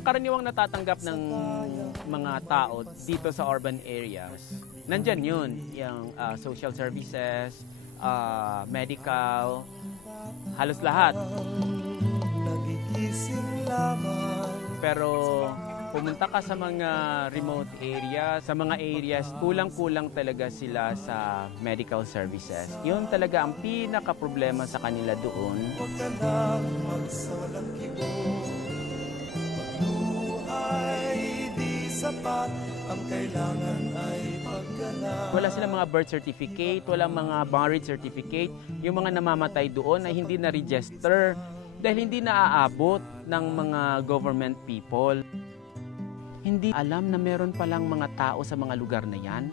Ang karaniwang natatanggap ng mga tao dito sa urban areas, nandyan yun, yung social services, medical, halos lahat. Pero pumunta ka sa mga remote areas, sa mga areas, kulang-kulang talaga sila sa medical services. Yun talaga ang pinaka-problema sa kanila doon. Huwag ka lang magsawalang kibo. Magluhay di sapat, ang kailangan ay pagganap. Wala silang mga birth certificate, walang mga marriage certificate. Yung mga namamatay doon ay hindi na-register dahil hindi naaabot ng mga government people. Hindi alam na meron palang mga tao sa mga lugar na yan.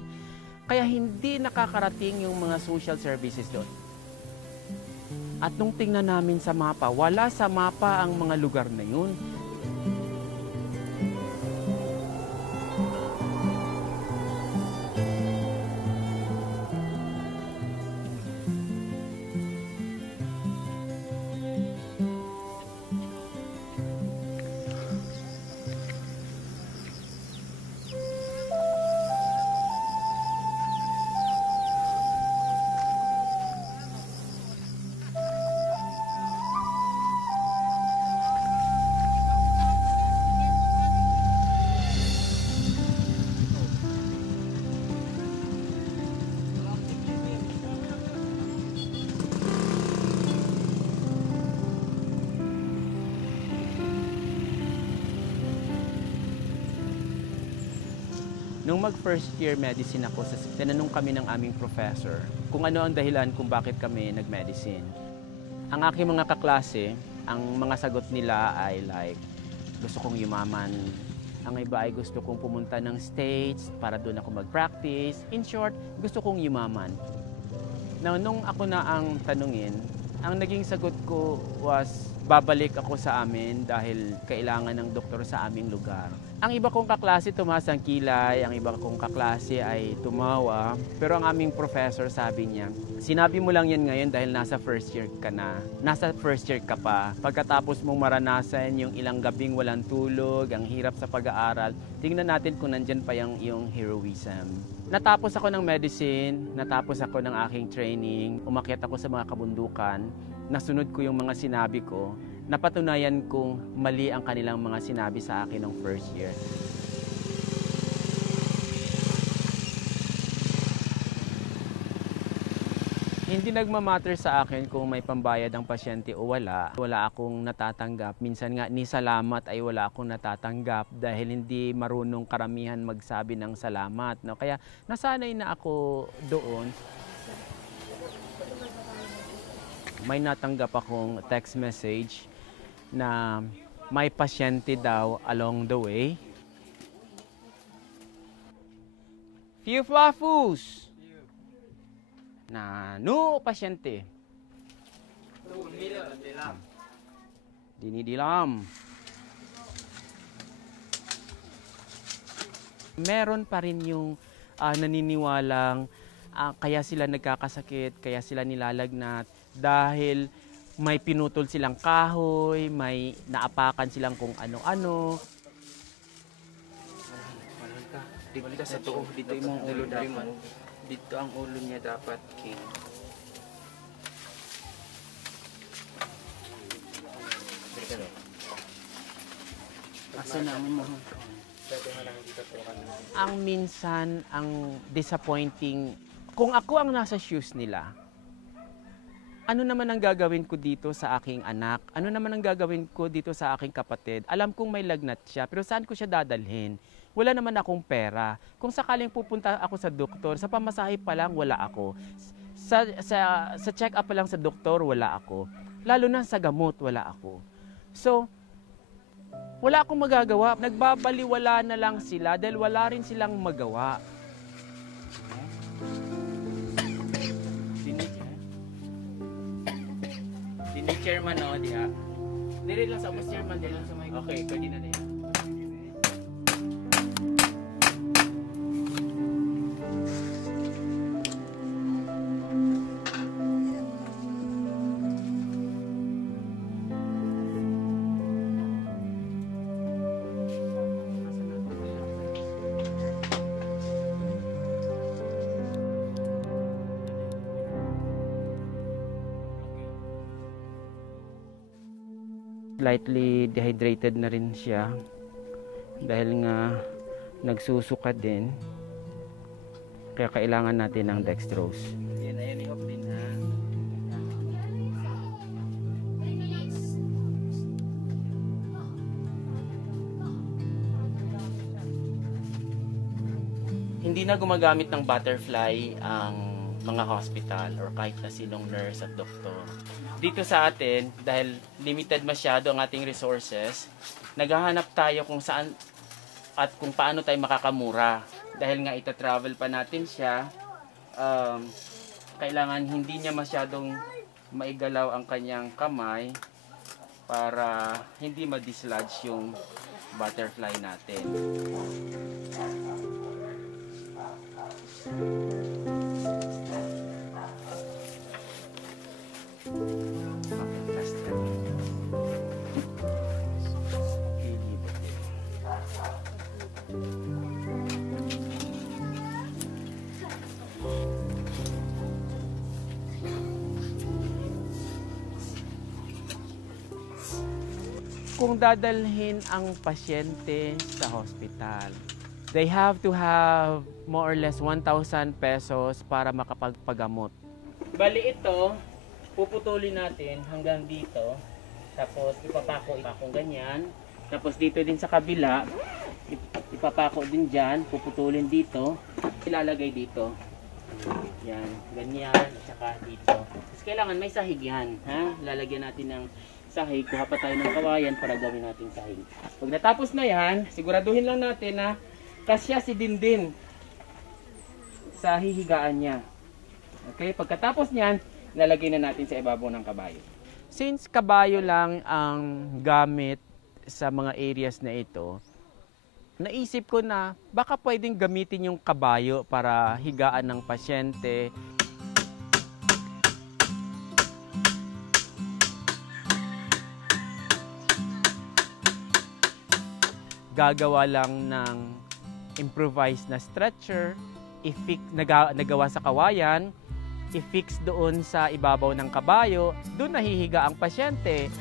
Kaya hindi nakakarating yung mga social services doon. At nung tingnan namin sa mapa, wala sa mapa ang mga lugar na yun. Nung mag-first year medicine ako, tinanong kami ng aming professor kung ano ang dahilan kung bakit kami nag-medicine. Ang aking mga kaklase, ang mga sagot nila ay like, gusto kong yumaman. Ang iba ay gusto kong pumunta ng States para doon ako mag-practice. In short, gusto kong yumaman. Now, nung ako na ang tanungin, ang naging sagot ko was, babalik ako sa amin dahil kailangan ng doktor sa aming lugar. Ang iba kong kaklase tumaas ang kilay, ang iba kong kaklase ay tumawa. Pero ang aming professor sabi niya, sinabi mo lang yan ngayon dahil nasa first year ka na. Nasa first year ka pa. Pagkatapos mong maranasan yung ilang gabing walang tulog, ang hirap sa pag-aaral, tingnan natin kung nandyan pa yung heroism. Natapos ako ng medicine, natapos ako ng aking training, umakyat ako sa mga kabundukan, nasunod ko yung mga sinabi ko, napatunayan kong mali ang kanilang mga sinabi sa akin ng first year. Hindi nagmamatter sa akin kung may pambayad ang pasyente o wala. Wala akong natatanggap. Minsan nga ni salamat ay wala akong natatanggap dahil hindi marunong karamihan magsabi ng salamat. No? Kaya nasanay na ako doon. May natanggap akong text message na may pasyente daw along the way. Few flafus! Na no pasyente. Dinidilam. Meron pa rin yung naniniwalang kaya sila nagkakasakit, kaya sila nilalagnat dahil may pinutol silang kahoy, may naapakan silang kung ano-ano. Dito sa tuo, dito yung ulo dapat. Dito ang ulo niya dapat, King. Asa na mo? Ang minsan, ang disappointing, kung ako ang nasa shoes nila, ano naman ang gagawin ko dito sa aking anak? Ano naman ang gagawin ko dito sa aking kapatid? Alam kong may lagnat siya, pero saan ko siya dadalhin? Wala naman akong pera. Kung sakaling pupunta ako sa doktor, sa pamasahe pa lang, wala ako. Sa check-up pa lang sa doktor, wala ako. Lalo na sa gamot, wala ako. So, wala akong magagawa. Nagbabaliwala na lang sila dahil wala rin silang magawa. Dini chairman, no? Diha. Dili lang sa chairman, dili lang sa mic. Okay, pwede na yan. Slightly dehydrated na rin siya dahil nga nagsusuka din. Kaya kailangan natin ng dextrose. Yan, ayan, i-off din ha. Hindi na gumagamit ng butterfly ang mga hospital or kahit na sinong nurse at doktor. Dito sa atin, dahil limited masyado ang ating resources, naghahanap tayo kung saan at kung paano tayo makakamura. Dahil nga ita-travel pa natin siya, kailangan hindi niya masyadong maigalaw ang kanyang kamay para hindi ma-dislodge yung butterfly natin. Kung dadalhin ang pasyente sa hospital, they have to have more or less 1,000 pesos para makapagpagamot. Bali ito, puputulin natin hanggang dito, tapos ipapako ganyan, tapos dito din sa kabila, ipapako din dyan, puputulin dito, ilalagay dito. Yan, ganyan, saka dito. Tapos kailangan may sahig yan, ha? Lalagyan natin ng sahig, kuha pa tayo ng kawayan para gawin natin sahig. Pag natapos na yan, siguraduhin lang natin na kasya si dindin sa hihigaan niya. Okay, pagkatapos niyan, lalagay na natin sa ibabaw ng kabayo. Since kabayo lang ang gamit sa mga areas na ito, naisip ko na baka pwedeng gamitin yung kabayo para higaan ng pasyente. Gagawa lang ng improvised na stretcher, nagawa sa kawayan, i-fix doon sa ibabaw ng kabayo, doon nahihiga ang pasyente.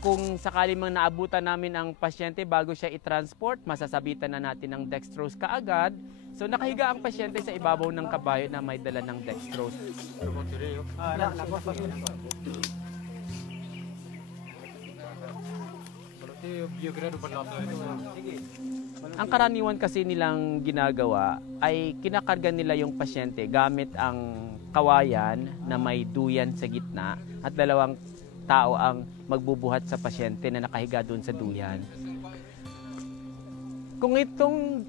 Kung sakali mang naabutan namin ang pasyente bago siya i-transport, masasabitan na natin ng dextrose kaagad. So nakahiga ang pasyente sa ibabaw ng kabayo na may dala ng dextrose. Ang karaniwan kasi nilang ginagawa ay kinakarga nila yung pasyente gamit ang kawayan na may duyan sa gitna at dalawang tao ang magbubuhat sa pasyente na nakahiga doon sa duyan.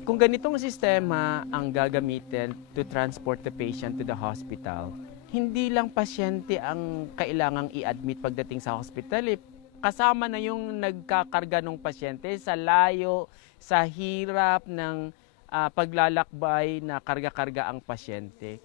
Kung ganitong sistema ang gagamitin to transport the patient to the hospital, hindi lang pasyente ang kailangang i-admit pagdating sa hospital. Kasama na yung nagkakarga ng pasyente sa layo, sa hirap ng paglalakbay na karga-karga ang pasyente.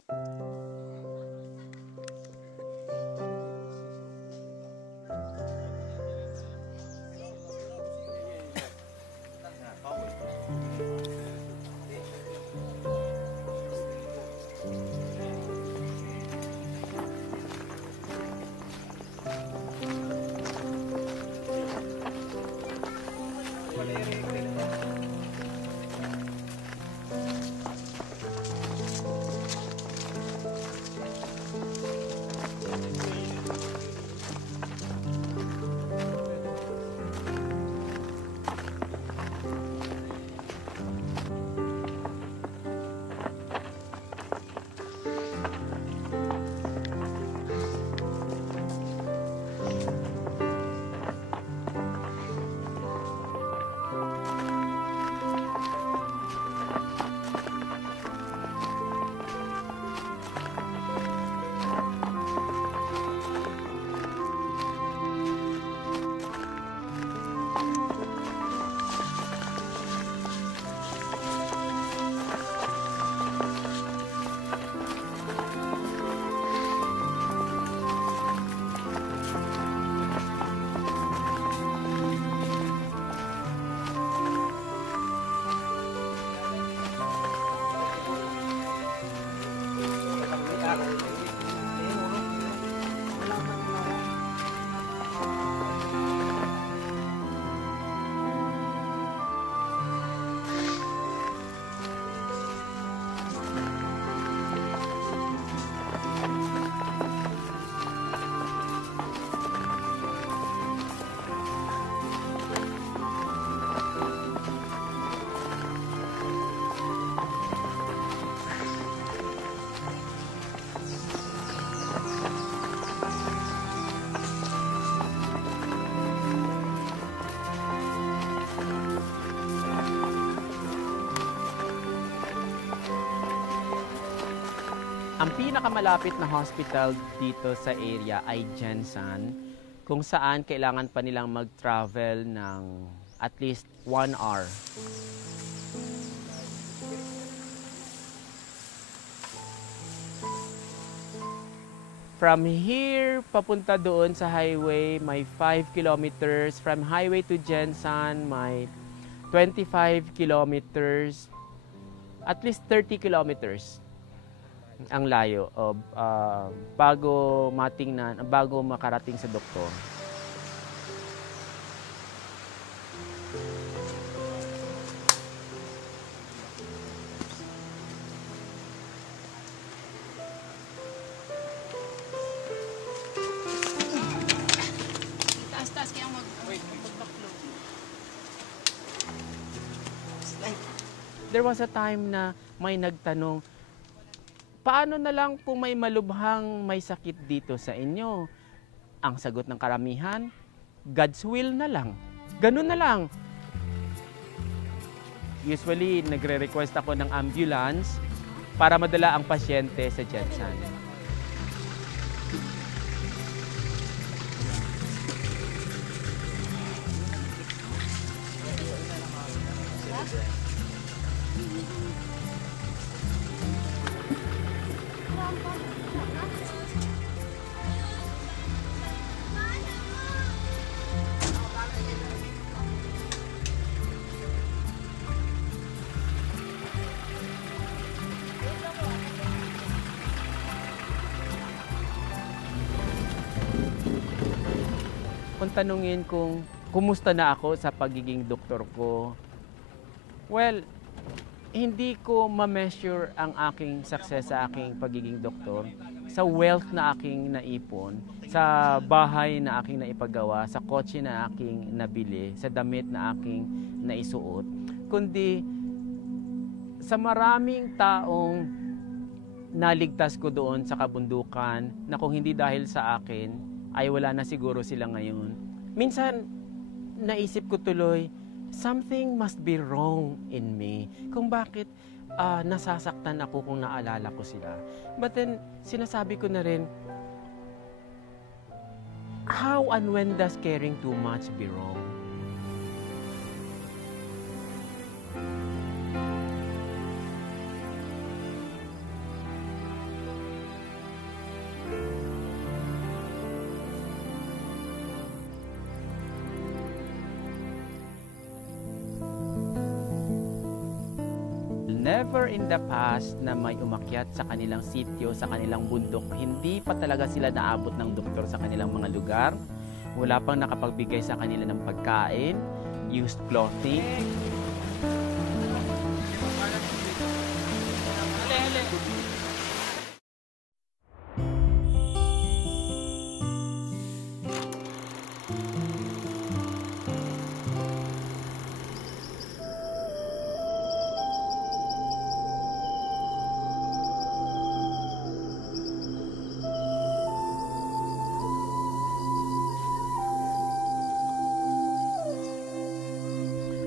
Ang pinakamalapit na hospital dito sa area ay Jensan, kung saan kailangan pa nilang mag-travel ng at least 1 hour. From here, papunta doon sa highway, may 5 kilometers. From highway to Jensan, may 25 kilometers. At least 30 kilometers ang layo bago makarating sa doktor. Taas-taas kaya magbaklo. There was a time na may nagtanong, paano na lang kung may malubhang may sakit dito sa inyo? Ang sagot ng karamihan, God's will na lang. Ganun na lang. Usually, nagre-request ako ng ambulance para madala ang pasyente sa Jensan. Kung tanungin kung kumusta na ako sa pagiging doktor ko, well, hindi ko ma-measure ang aking success sa aking pagiging doktor sa wealth na aking naipon, sa bahay na aking naipagawa, sa kotse na aking nabili, sa damit na aking naisuot, kundi sa maraming taong naligtas ko doon sa kabundukan na kung hindi dahil sa akin, ay wala na siguro sila ngayon. Minsan, naisip ko tuloy, something must be wrong in me. Kung bakit nasasaktan ako kung naalala ko sila. But then, sinasabi ko na rin, how and when does caring too much be wrong? Never in the past na may umakyat sa kanilang sitio, sa kanilang bundok, hindi pa talaga sila naabot ng doktor sa kanilang mga lugar. Wala pang nakapagbigay sa kanila ng pagkain, used clothing.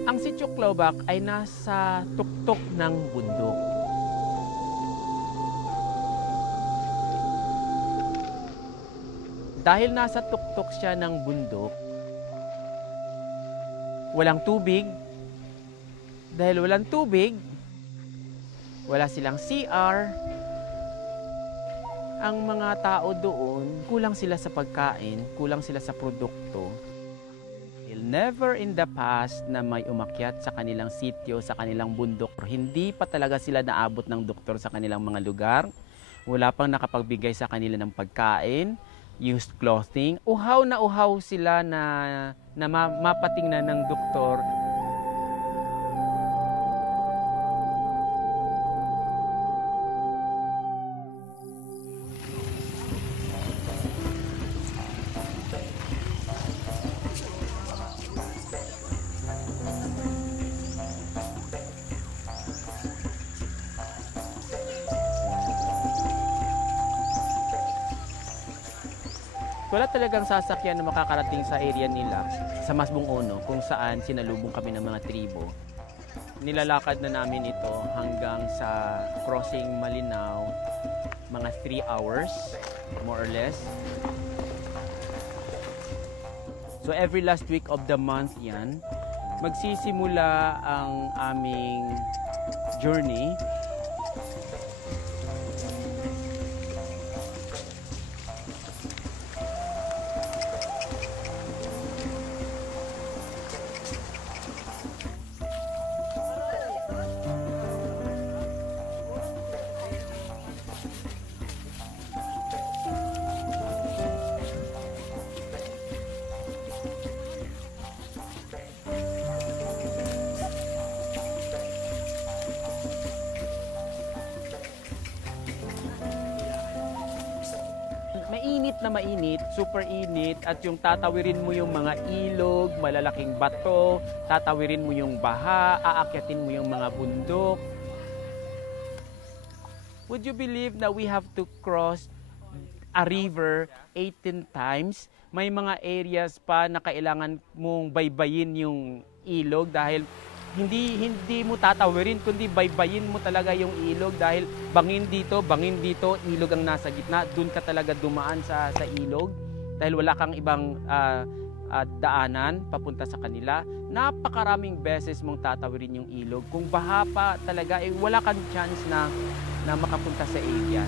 Ang Sitio Clobac ay nasa tuktok ng bundok. Dahil nasa tuktok siya ng bundok, walang tubig. Dahil walang tubig, wala silang CR. Ang mga tao doon, kulang sila sa pagkain, kulang sila sa produkto. Never in the past na may umakyat sa kanilang sitio, sa kanilang bundok. Hindi pa talaga sila naabot ng doktor sa kanilang mga lugar. Wala pang nakapagbigay sa kanila ng pagkain, used clothing. Uhaw na uhaw sila na mapatingnan ng doktor. Wala talagang sasakyan na makakarating sa area nila sa Masbong Ono kung saan sinalubong kami ng mga tribo. Nilalakad na namin ito hanggang sa crossing Malinaw mga 3 hours, more or less. So every last week of the month yan, magsisimula ang aming journey. Mainit, super init, at yung tatawirin mo yung mga ilog, malalaking bato, tatawirin mo yung baha, aakyatin mo yung mga bundok. Would you believe na we have to cross a river 18 times? May mga areas pa na kailangan mong baybayin yung ilog dahil hindi mo tatawirin, kundi baybayin mo talaga yung ilog dahil bangin dito, ilog ang nasa gitna. Doon ka talaga dumaan sa ilog dahil wala kang ibang daanan papunta sa kanila. Napakaraming beses mong tatawirin yung ilog. Kung baha pa talaga, wala kang chance na makapunta sa area.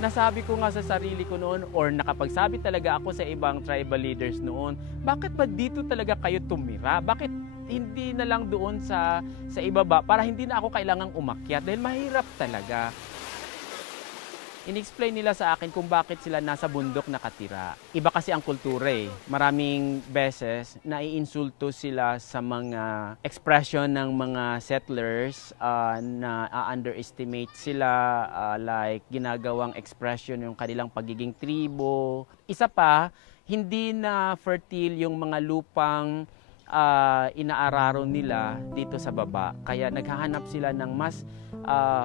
Nasabi ko nga sa sarili ko noon, or nakapagsabi talaga ako sa ibang tribal leaders noon, bakit ba dito talaga kayo tumira? Bakit hindi na lang doon sa ibaba para hindi na ako kailangang umakyat? Dahil mahirap talaga. In-explain nila sa akin kung bakit sila nasa bundok nakatira. Iba kasi ang kultura eh. Maraming beses naiinsulto sila sa mga expression ng mga settlers na underestimate sila, like ginagawang expression yung kanilang pagiging tribo. Isa pa, hindi na fertile yung mga lupang inaararo nila dito sa baba. Kaya naghahanap sila ng mas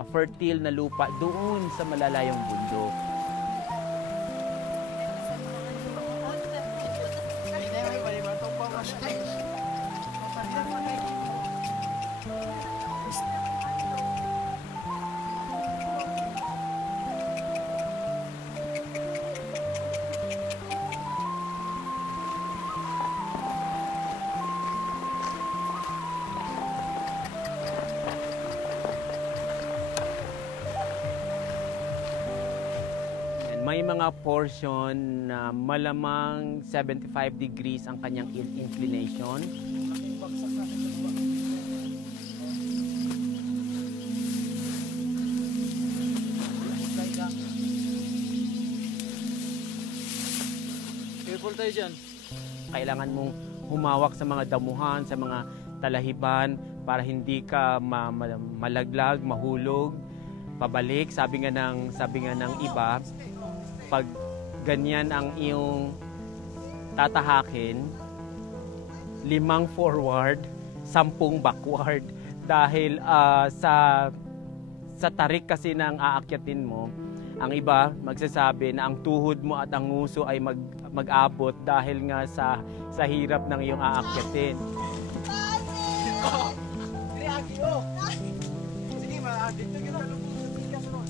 fertile na lupa doon sa malalayong bundok. May mga portion na malamang 75 degrees ang kanyang inclination. Careful tayo dyan. Kailangan mong humawak sa mga damuhan, sa mga talahiban para hindi ka malaglag, mahulog, pabalik. Sabi nga ng iba, pag ganyan ang iyong tatahakin, 5 forward, 10 backward. Dahil sa tarik kasi ng aakyatin mo, ang iba magsasabi na ang tuhod mo at ang nguso ay mag-abot dahil nga sa hirap ng iyong aakyatin. Sige, dito kita lubos sa sunod.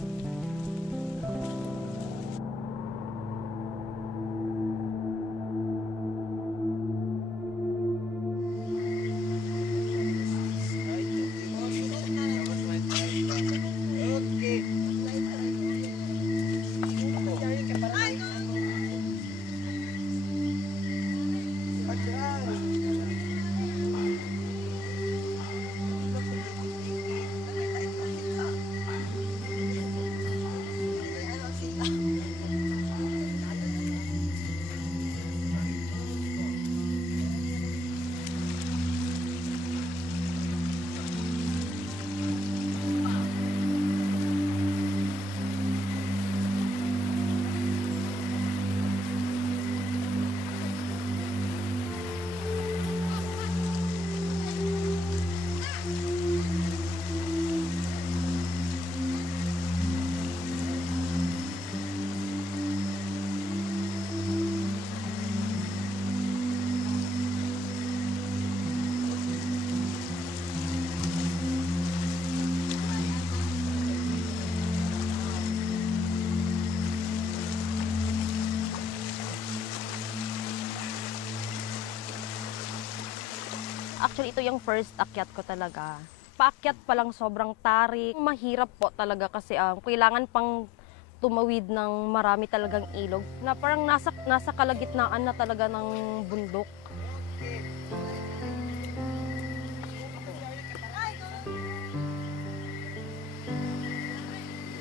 Actually, ito yung first akyat ko talaga. Paakyat pa lang sobrang tarik. Mahirap po talaga kasi kailangan pang tumawid ng marami talagang ilog na parang nasa kalagitnaan na talaga ng bundok.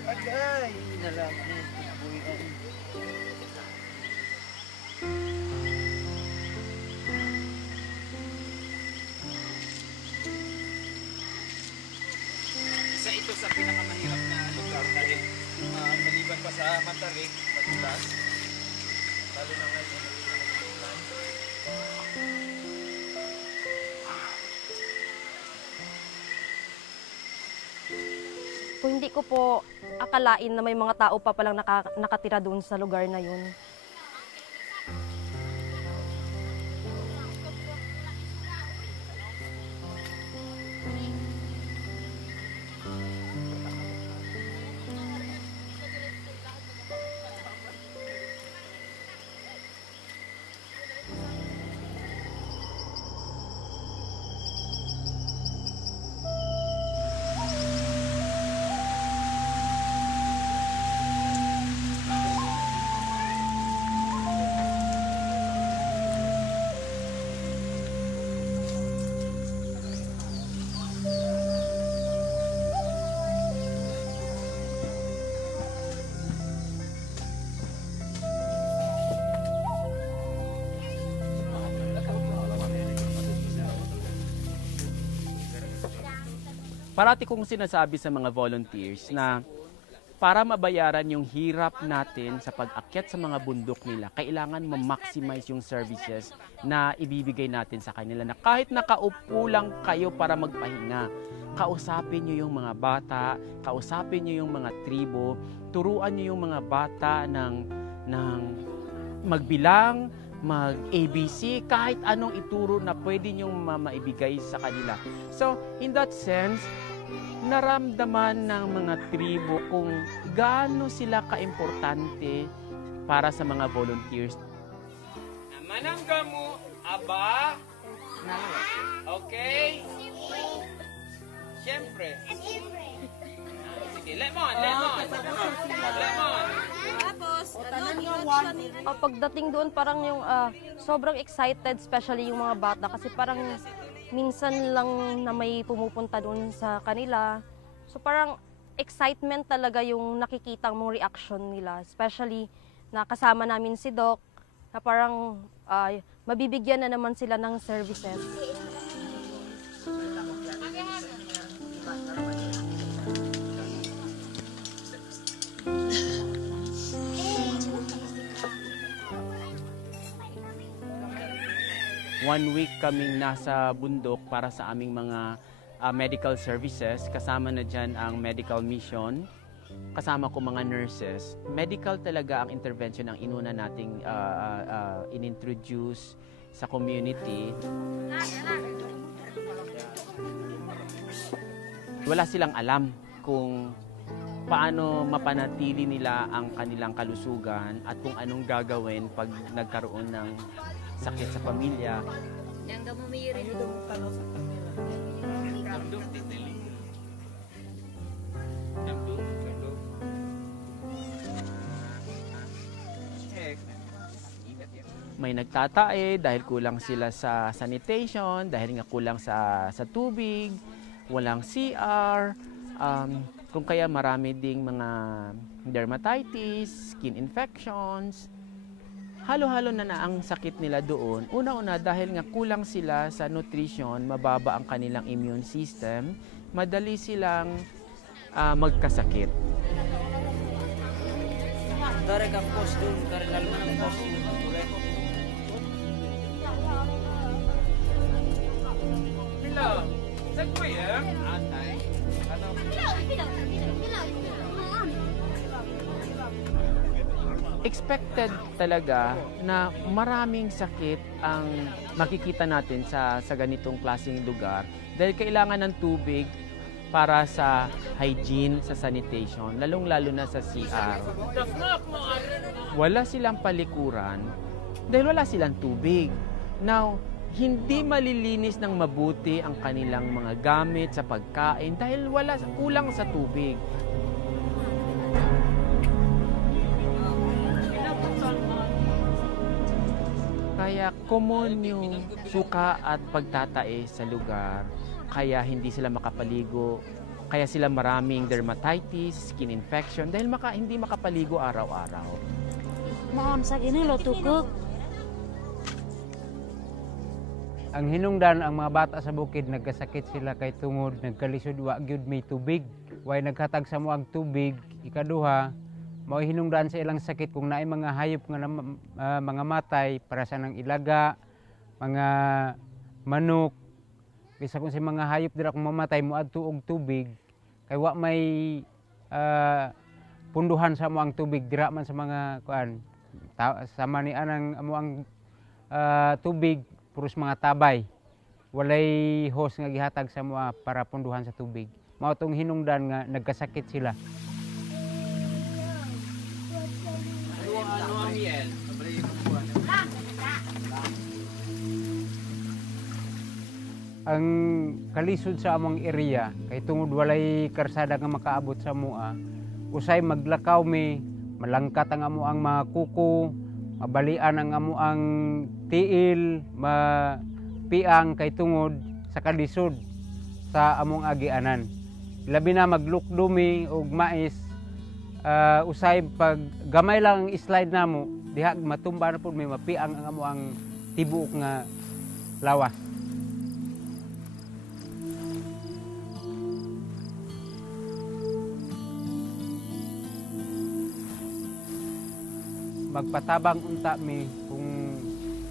Agay! Nalaman. Isa ito sa pinakamahirap na lugar dahil maliban pa sa matarik, madulas, lalo na ngayon. Kung hindi ko po akalain na may mga tao pa palang nakatira doon sa lugar na yun. Parati kong sinasabi sa mga volunteers na para mabayaran yung hirap natin sa pag-akyat sa mga bundok nila, kailangan ma-maximize yung services na ibibigay natin sa kanila. Na kahit nakaupo lang kayo para magpahinga, kausapin nyo yung mga bata, kausapin nyo yung mga tribo, turuan nyo yung mga bata ng magbilang, mag-ABC, kahit anong ituro na pwede nyong maibigay sa kanila. So, in that sense, naramdaman ng mga tribo kung gaano sila kaimportante para sa mga volunteers. Manangga mo, aba? Okay? Siyempre. Sige, lemon. Pagdating doon, parang yung sobrang excited, especially yung mga bata, kasi parang minsan lang na may pumupunta doon sa kanila. So parang excitement talaga yung nakikita mong reaction nila, especially na kasama namin si Doc, na parang mabibigyan na naman sila ng services. One week kaming nasa bundok para sa aming mga medical services. Kasama na dyan ang medical mission. Kasama ko mga nurses. Medical talaga ang intervention ang inuna nating inintroduce sa community. Wala silang alam kung paano mapanatili nila ang kanilang kalusugan at kung anong gagawin pag nagkaroon ng sakit sa pamilya. May nagtatae dahil kulang sila sa sanitation, dahil nga kulang sa tubig, walang CR, kung kaya marami ding mga dermatitis, skin infections. Halo-halo na ang sakit nila doon. Una-una dahil nga kulang sila sa nutrition, mababa ang kanilang immune system, madali silang magkasakit. Dari kang post doon, dari lalo ng post doon. Hello, saan ko yan? Atay. Ano? Expected talaga na maraming sakit ang makikita natin sa ganitong klaseng lugar dahil kailangan ng tubig para sa hygiene, sa sanitation, lalong-lalo na sa CR. Wala silang palikuran dahil wala silang tubig. Now, hindi malilinis ng mabuti ang kanilang mga gamit sa pagkain dahil kulang sa tubig. Kaya common yung suka at pagtatae sa lugar, kaya hindi sila makapaligo, kaya sila maraming dermatitis, skin infection dahil hindi makapaligo araw-araw. Maon sa gini lo tukok. Ang hinungdan ang mga bata sa bukid nagkasakit sila kay tungod nagkalisod wa gyud may tubig. Way naghatag sa moang tubig, ikaduha mao hinungdan sa ilang sakit kung naay mga hayop nga mga matay para sa nang ilaga, mga manok. Bisa kung sa mga hayop dira kung mamatay moadto og tubig kay wa may punduhan sa moang tubig dira man sa mga kuan sama ni anang moang tubig puros mga tabay. Walay hose nga gihatag sa mga para punduhan sa tubig. Mao tong hinungdan nga nagkasakit sila. Ang kalisod sa among area kay tungod walay karsada nga makaabot sa mua, usay maglakaw mi, malangkat ang amuang mga kuko, mabalian ang amuang tiil, mapiang kay tungod sa kalisod sa among agianan. Labi na maglukdumi og mais, usay pag gamay lang slide namo, diha matumba na pud may mapiang ang amuang tibuok nga lawas. Magpatabang unta mi kung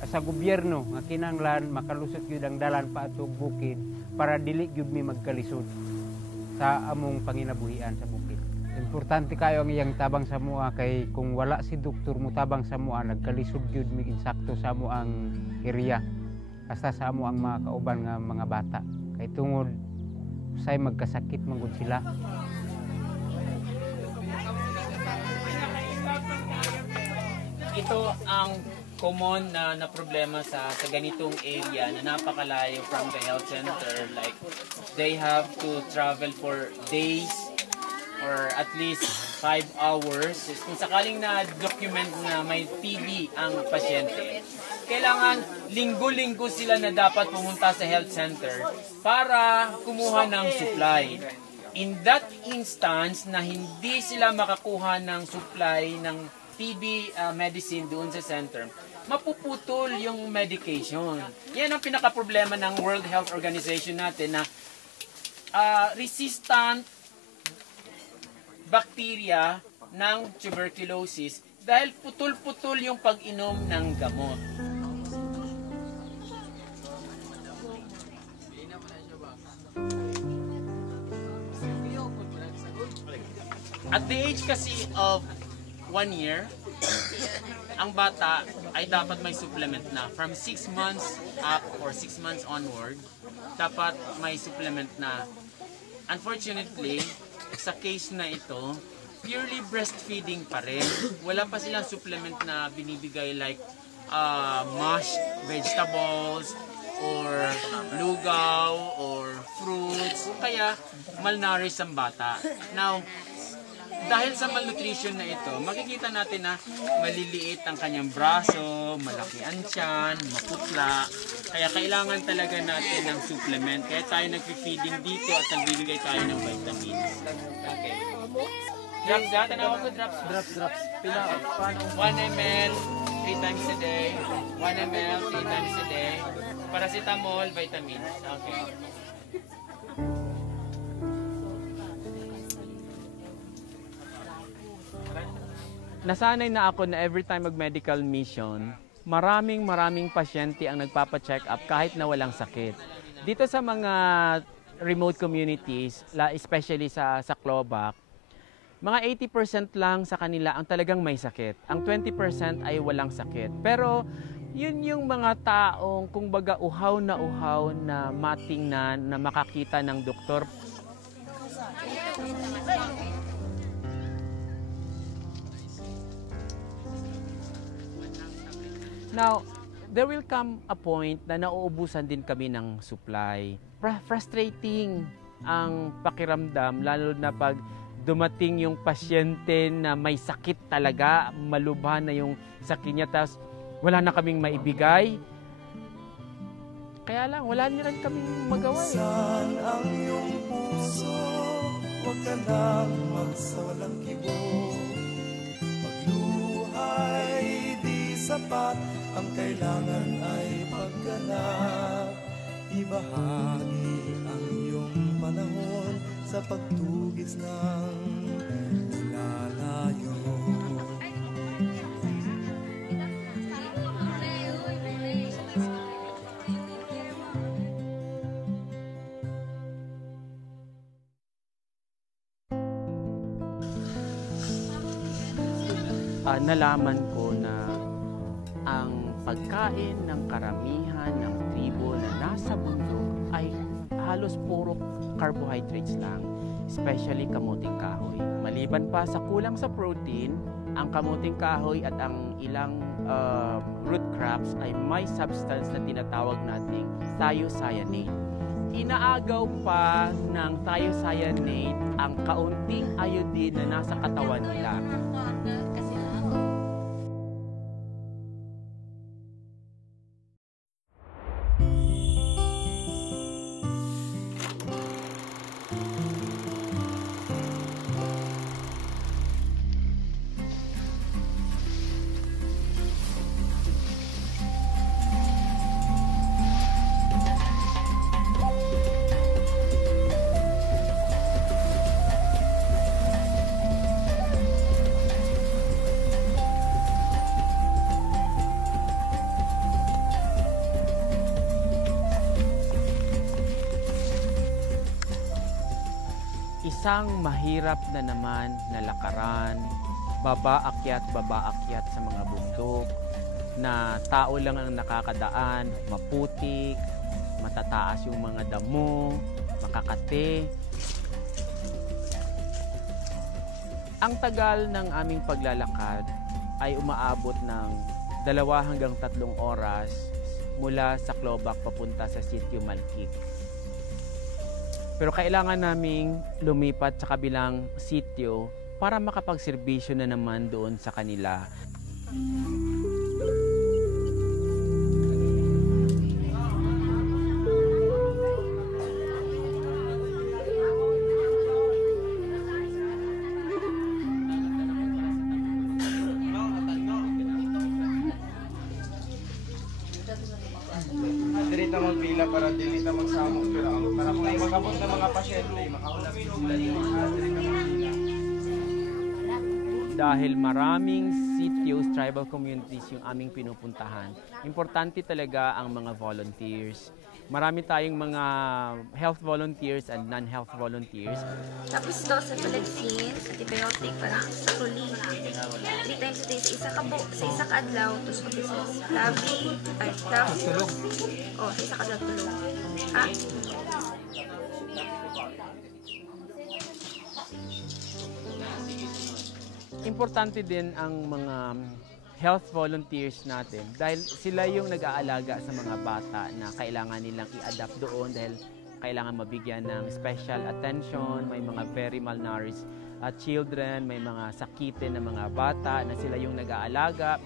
sa gobyerno nga kinahanglan makalusot gyud ang dalan paadtog bukid para dili gyud mi magkalisod sa among panginabuhian sa bukid. Importante kayo ang iyang tabang sa mua kay kung wala si doktor mo tabang sa mua nagkalisod gyud mi insakto sa amo ang area hasta sa amo ang mga kauban nga mga bata kay tungod say magkasakit man gud sila. Ito ang common na problema sa ganitong area na napakalayo from the health center. Like, they have to travel for days or at least 5 hours. Kung sakaling na-document na may TB ang pasyente, kailangan linggo-linggo sila na dapat pumunta sa health center para kumuha ng supply. In that instance na hindi sila makakuha ng supply ng TB medicine doon sa center, mapuputol yung medication. Yan ang pinaka-problema ng World Health Organization natin na resistant bacteria ng tuberculosis dahil putol-putol yung pag-inom ng gamot. At the age kasi of 1 year, ang bata ay dapat may supplement na. From 6 months up or 6 months onward, dapat may supplement na. Unfortunately, sa case na ito, purely breastfeeding pa rin. Wala pa silang supplement na binibigay like mashed vegetables or lugaw or fruits. Kaya malnourished ang bata. Now, dahil sa malnutrition na ito, makikita natin na maliliit ang kanyang braso, malaki ang tiyan, maputla. Kaya kailangan talaga natin ng supplement. Kaya tayo nag-feeding dito at nagbibigay tayo ng vitamins. Okay. Drops dyan? Tanawag ko drops. Drops. Pila? 1 ml 3 times a day. 1 ml 3 times a day. Paracetamol, vitamins. Okay. Nasanay na ako na every time mag-medical mission, maraming pasyente ang nagpapa-check up kahit na walang sakit. Dito sa mga remote communities, especially sa Clobac, mga 80% lang sa kanila ang talagang may sakit. Ang 20% ay walang sakit. Pero yun yung mga taong kung baga uhaw na matingnan na makakita ng doktor. Now, there will come a point na nauubusan din kami ng supply. Frustrating ang pakiramdam, lalo na pag dumating yung pasyente na may sakit talaga, malubha na yung sakit niya, tapos wala na kaming maibigay. Kaya lang, wala niya rin kaming magawa. Saan ang iyong puso? Huwag ka nang magsawalang kibo. Magluhay di sapat, ang kailangan ay pagganap. Ibahagi ang iyong panahon sa pagtugis ng nilalayo. Nalaman ko na ang pagkain ng karamihan ng tribo na nasa bundok ay halos puro carbohydrates lang, especially kamuting kahoy. Maliban pa sa kulang sa protein, ang kamuting kahoy at ang ilang root crops ay may substance na tinatawag nating thiocyanate. Inaagaw pa ng thiocyanate ang kaunting iodine na nasa katawan nila. Isang mahirap na naman na lakaran, baba-akyat sa mga bundok, na tao lang ang nakakadaan, maputik, matataas yung mga damo, makakate. Ang tagal ng aming paglalakad ay umaabot ng 2 hanggang 3 oras mula sa Clobac papunta sa Sitio Malkik. Pero kailangan naming lumipat sa kabilang sitio para makapagserbisyo na naman doon sa kanila. Dili ta magpila para dili ta magsamok para kung may magabot na mga pasyente makaulap sila Dahil maraming sitios, tribal communities yung aming pinupuntahan, importante talaga ang mga volunteers. Marami tayong mga health volunteers and non-health volunteers. Tapos ito sa vaccine, antibiotic para sa kruli. 3 times a day sa isa ka adlaw, tapos sa labi, tulog. Sa isa ka adlaw tulog. Ha? Importante din ang mga health volunteers natin dahil sila yung nag-aalaga sa mga bata na kailangan nilang i-adapt doon dahil kailangan mabigyan ng special attention, may mga very malnourished children, may mga sakitin na mga bata na sila yung nag-aalaga.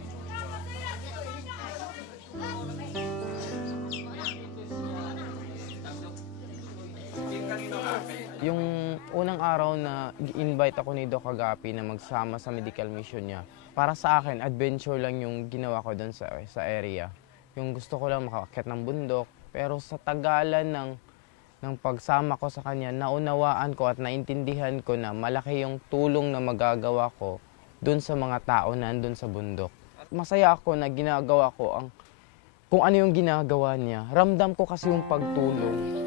Yung unang araw na invite ako ni Doc Agapi na magsama sa medical mission niya, para sa akin, adventure lang yung ginawa ko doon sa area. Yung gusto ko lang makaakyat ng bundok, pero sa tagalan ng pagsama ko sa kanya, naunawaan ko at naintindihan ko na malaki yung tulong na magagawa ko doon sa mga tao na andun sa bundok. Masaya ako na ginagawa ko kung ano yung ginagawa niya. Ramdam ko kasi yung pagtulong.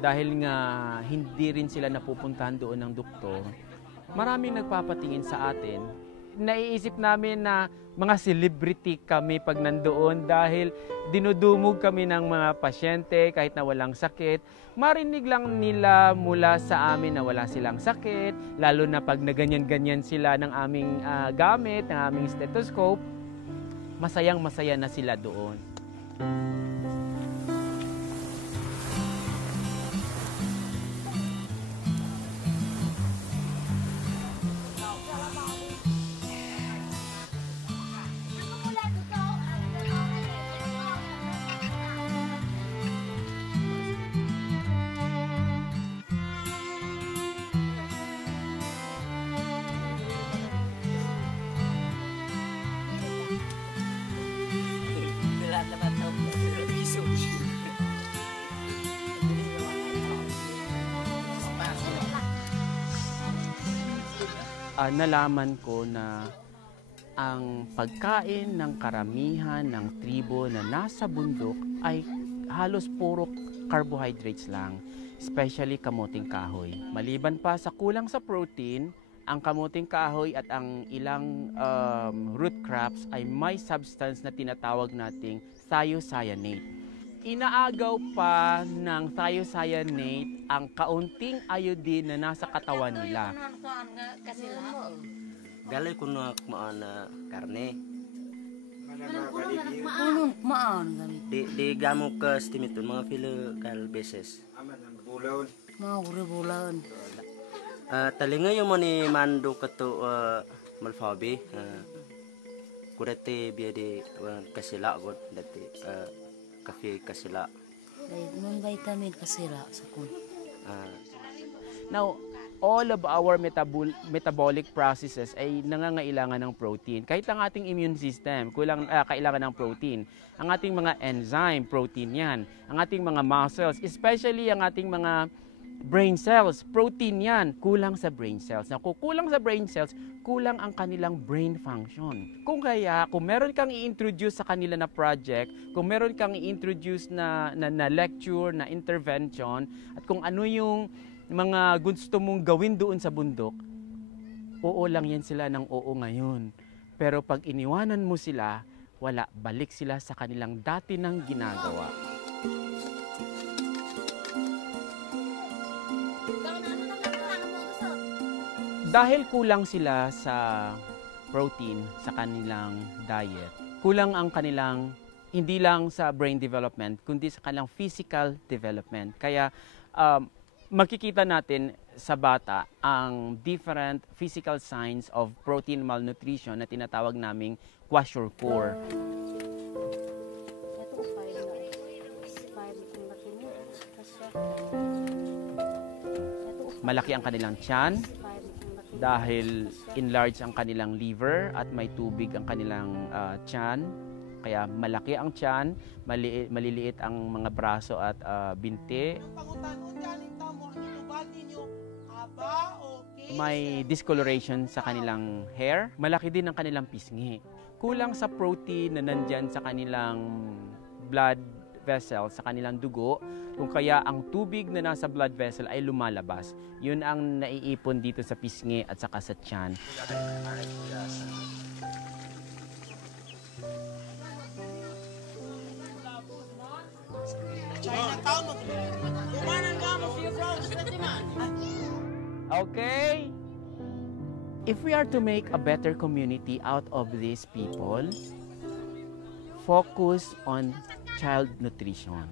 Dahil nga hindi rin sila napupuntahan doon ng doktor, maraming nagpapatingin sa atin naiisip namin na mga celebrity kami pag nandoon dahil dinudumog kami ng mga pasyente kahit na walang sakit. Marinig lang nila mula sa amin na wala silang sakit, lalo na pag naganyan-ganyan sila ng aming gamit, ng aming stethoscope, masayang-masaya na sila doon. Nalaman ko na ang pagkain ng karamihan ng tribo na nasa bundok ay halos puro carbohydrates lang, especially kamuting kahoy. Maliban pa sa kulang sa protein, ang kamuting kahoy at ang ilang root crops ay may substance na tinatawag nating thiocyanate. Inaagaw pa ng thiocyanate ang kaunting iodine na nasa katawan nila. Galay ko na kumaan na karne. Di gamo ka stimiton mga filo kal beses. Mga bulan. Talinga yung mani mando kato malfabi. Kurete biya di kasila god dati kafe kasila. May vitamin kasila sa kun. Now, all of our metabolic processes ay nangangailangan ng protein. Kahit ang ating immune system, kailangan ng protein. Ang ating mga enzyme, protein yan. Ang ating mga muscles, especially ang ating mga brain cells, protein yan. Kulang sa brain cells. Na kung kulang sa brain cells, kulang ang kanilang brain function. Kung meron kang i-introduce sa kanila na project, kung meron kang i-introduce na lecture, na intervention, at kung ano yung mga gusto mong gawin doon sa bundok, oo lang yan sila ng oo ngayon. Pero pag iniwanan mo sila, wala, balik sila sa kanilang dati ng ginagawa. Dahil kulang sila sa protein sa kanilang diet, kulang ang kanilang hindi lang sa brain development, kundi sa kanilang physical development. Kaya makikita natin sa bata ang different physical signs of protein malnutrition na tinatawag naming kwashiorkor. Malaki ang kanilang tiyan dahil enlarged ang kanilang liver at may tubig ang kanilang tiyan. Kaya malaki ang tiyan, maliliit ang mga braso at binti. May discoloration sa kanilang hair. Malaki din ang kanilang pisngi. Kulang sa protein na nandyan sa kanilang blood vessel, sa kanilang dugo. Kung kaya ang tubig na nasa blood vessel ay lumalabas. Yun ang naiipon dito sa pisngi at saka sa tiyan. Okay? If we are to make a better community out of these people, focus on child nutrition.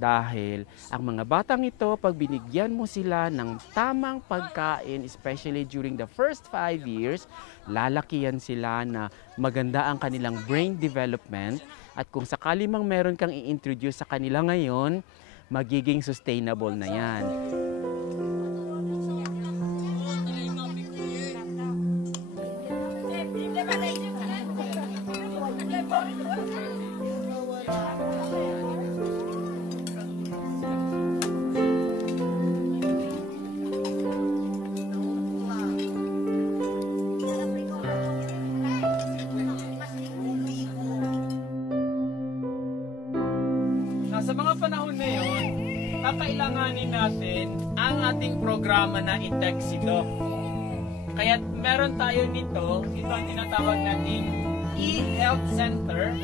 Dahil ang mga batang ito, pag binigyan mo sila ng tamang pagkain, especially during the first 5 years, lalakihan sila na maganda ang kanilang brain development. At kung sakali mang meron kang i-introduce sa kanila ngayon, magiging sustainable na yan. Sa mga panahon na yun, kakailanganin natin ang ating programa na i-Texidoc. Kaya meron tayo nito, ito ang tinatawag nating e-health center.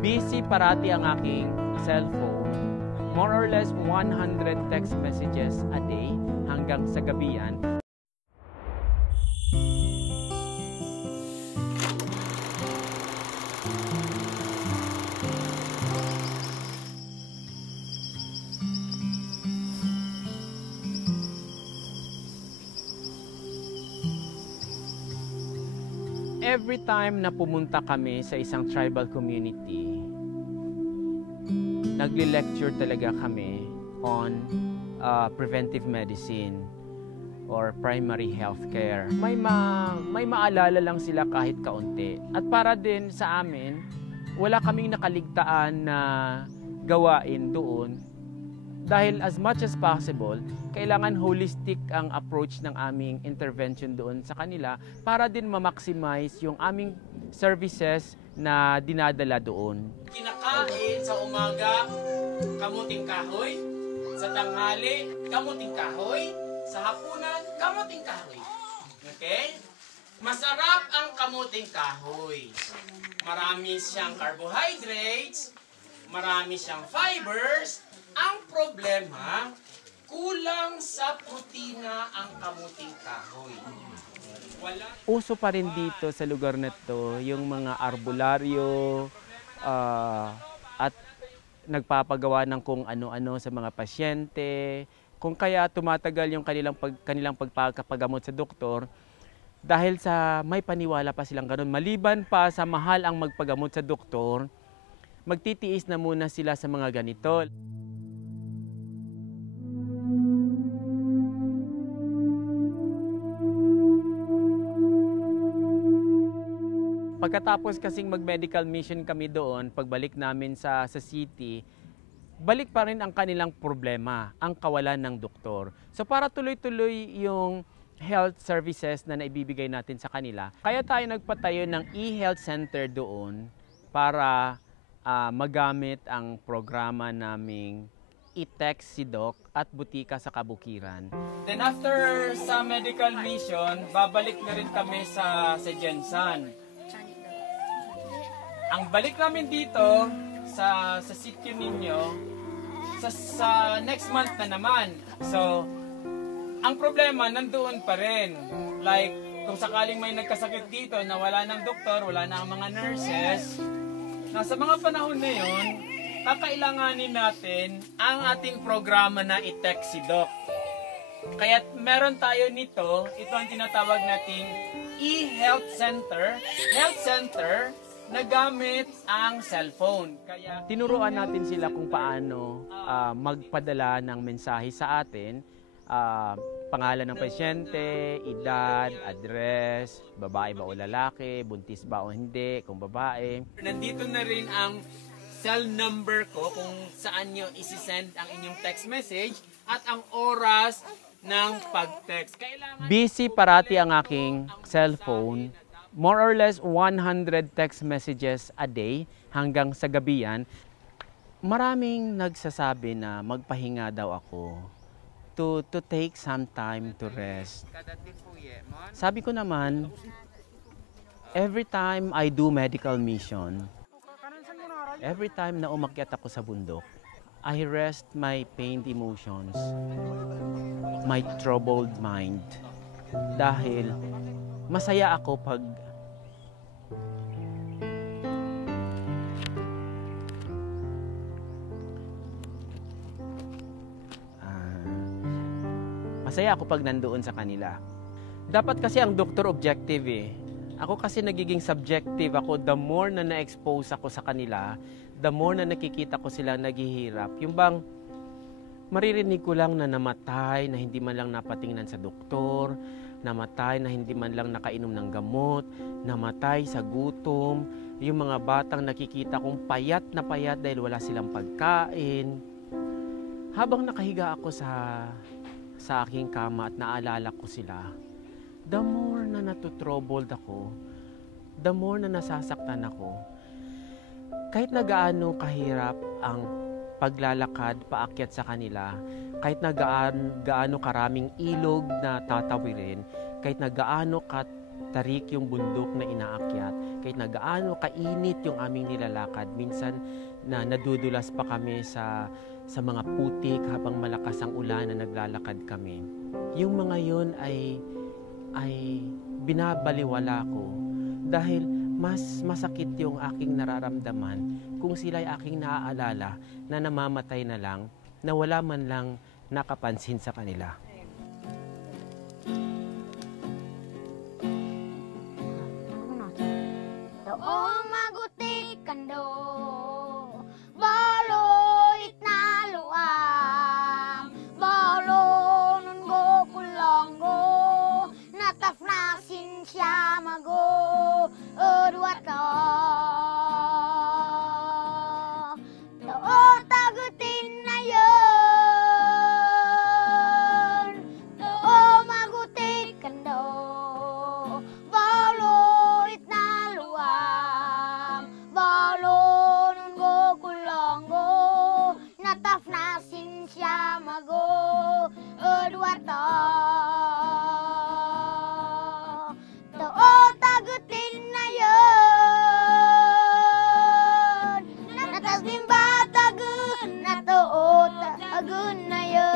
Busy parati ang aking cellphone. More or less 100 text messages a day hanggang sa gabi yan. Every time na pumunta kami sa isang tribal community, nagli-lecture talaga kami on preventive medicine or primary health care. May maalala lang sila kahit kaunti. At para din sa amin, wala kaming nakaligtaan na gawain doon. Dahil as much as possible, kailangan holistic ang approach ng aming intervention doon sa kanila para din ma-maximize yung aming services na dinadala doon. Kinakain sa umaga, kamuting kahoy. Sa tanghali, kamuting kahoy. Sa hapunan, kamuting kahoy. Okay? Masarap ang kamuting kahoy. Marami siyang carbohydrates, marami siyang fibers. Ang problema, kulang sa protina ang kamuting kahoy. Uso pa rin dito sa lugar na to yung mga arbolaryo at nagpapagawa ng kung ano-ano sa mga pasyente. Kung kaya tumatagal yung kanilang pagpapagamot sa doktor dahil sa may paniwala pa silang ganun. Maliban pa sa mahal ang magpagamot sa doktor, magtitiis na muna sila sa mga ganito. Pagkatapos kasing mag-medical mission kami doon, pagbalik namin sa city, balik pa rin ang kanilang problema, ang kawalan ng doktor. So para tuloy-tuloy yung health services na naibibigay natin sa kanila, kaya tayo nagpatayo ng e-health center doon para magamit ang programa naming i-text si Doc at Butika sa Kabukiran. Then after sa medical mission, babalik na rin kami sa Jensan. Ang balik namin dito sa sitio ninyo sa next month na naman. So, ang problema nandoon pa rin. Like, kung sakaling may nagkasakit dito na wala ng doktor, wala na ang mga nurses, sa mga panahon na yun, kakailanganin natin ang ating programa na i-text si Doc. Kaya meron tayo nito, ito ang tinatawag nating e-health center. Health center na gamit ang cellphone. Kaya tinuruan natin sila kung paano magpadala ng mensahe sa atin, pangalan ng pasyente, edad, address, babae ba o lalaki, buntis ba o hindi, kung babae. Nandito na rin ang cell number ko kung saan nyo isi-send ang inyong text message at ang oras ng pag-text. Busy parati ang aking cellphone. More or less 100 text messages a day hanggang sa gabi yan. Maraming nagsasabi na magpahinga daw ako to take some time to rest. Sabi ko naman, every time I do medical mission, every time na umakyat ako sa bundok, I rest my pained emotions, my troubled mind. Dahil masaya ako pag nandoon sa kanila. Dapat kasi ang doktor objective eh. Ako kasi nagiging subjective ako the more na na-expose ako sa kanila, the more na nakikita ko silang naghihirap. Yung bang maririnig ko lang na namatay, na hindi man lang napatingnan sa doktor, namatay na hindi man lang nakainom ng gamot, namatay sa gutom, yung mga batang nakikita kong payat na payat dahil wala silang pagkain. Habang nakahiga ako sa aking kama at naalala ko sila, the more na natutroubled ako, the more na nasasaktan ako. Kahit na gaano kahirap ang paglalakad paakyat sa kanila, kahit na gaano karaming ilog na tatawirin, kahit na gaano katarik yung bundok na inaakyat, kahit na gaano kainit yung aming nilalakad, minsan na nadudulas pa kami sa mga putik habang malakas ang ulan na naglalakad kami. Yung mga yun ay binabaliwala ko dahil mas masakit yung aking nararamdaman kung sila'y aking naaalala na namamatay na lang, na wala man lang nakapansin sa kanila. Doong magutik kando, baloit na luam, balo nun go kulonggo, natafnasin siya mago, udwata. Doong tagutin na yun, doong magutik kando, baloit na luam, balo nun go kulonggo, natafnasin siya mago, udwata. Doon tagutin na yun, natas bimba tagun, natoon tagun na yun.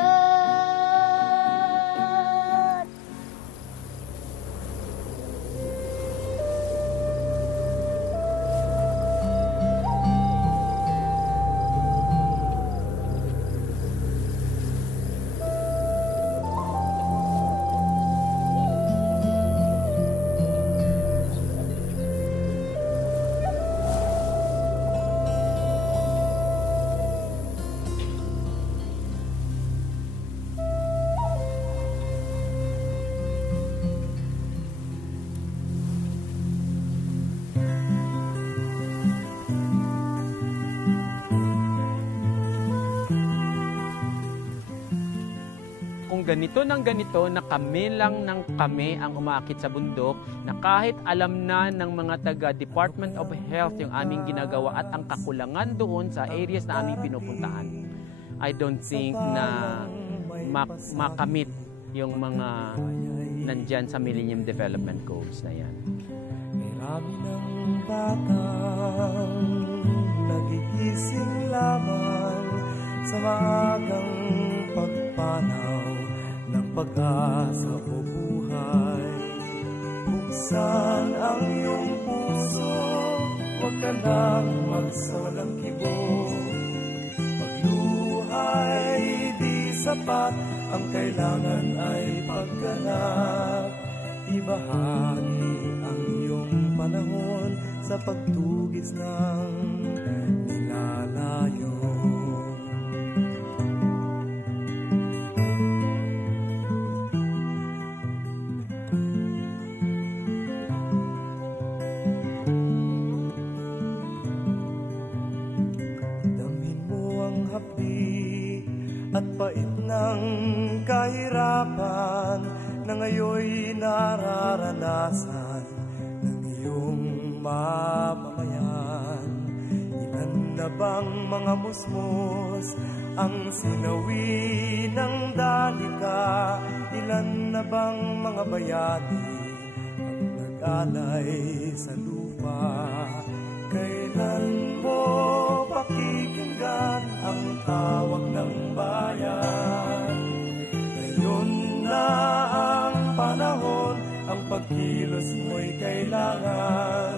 Kung ganito ng ganito na kami lang ng kami ang umaakit sa bundok, na kahit alam na ng mga taga Department of Health yung aming ginagawa at ang kakulangan doon sa areas na aming pinupuntahan, I don't think na makamit yung mga nandyan sa Millennium Development Goals na yan. Marami ng batang nagigising lamang sa maagang pagpanaw ng pag-asa o buhay. Buksan ang iyong puso, huwag ka nang magsawalang kibo. Pagluhay di sapat, ang kailangan ay pagganap. Ibahagi ang iyong panahon sa pagtugis ng nilalayo. Damhin mo ang hapdi at pait ng kahirapan na ngayoy nararanasan ng iyong mamamayan. Ilan na bang mga musmos ang sinawi ng dalika? Ilan na bang mga bayani ang nag-alay sa lupa? Kailan mo pakikinggan ang tawag ng bayan? Ngayon na ang panahon, ang pagkilos mo'y kailangan.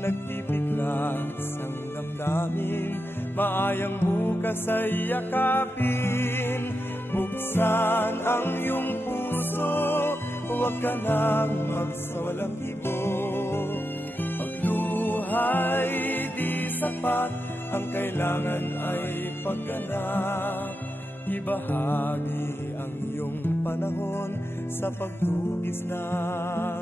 Nagpipiglas ang damdamin, maayang bukas ay yakapin. Buksan ang iyong puso, huwag ka nang magsawalang ibo. Pagluhay di sapat, ang kailangan ay pagganap. Ibahagi ang iyong panahon sa pagtugis ng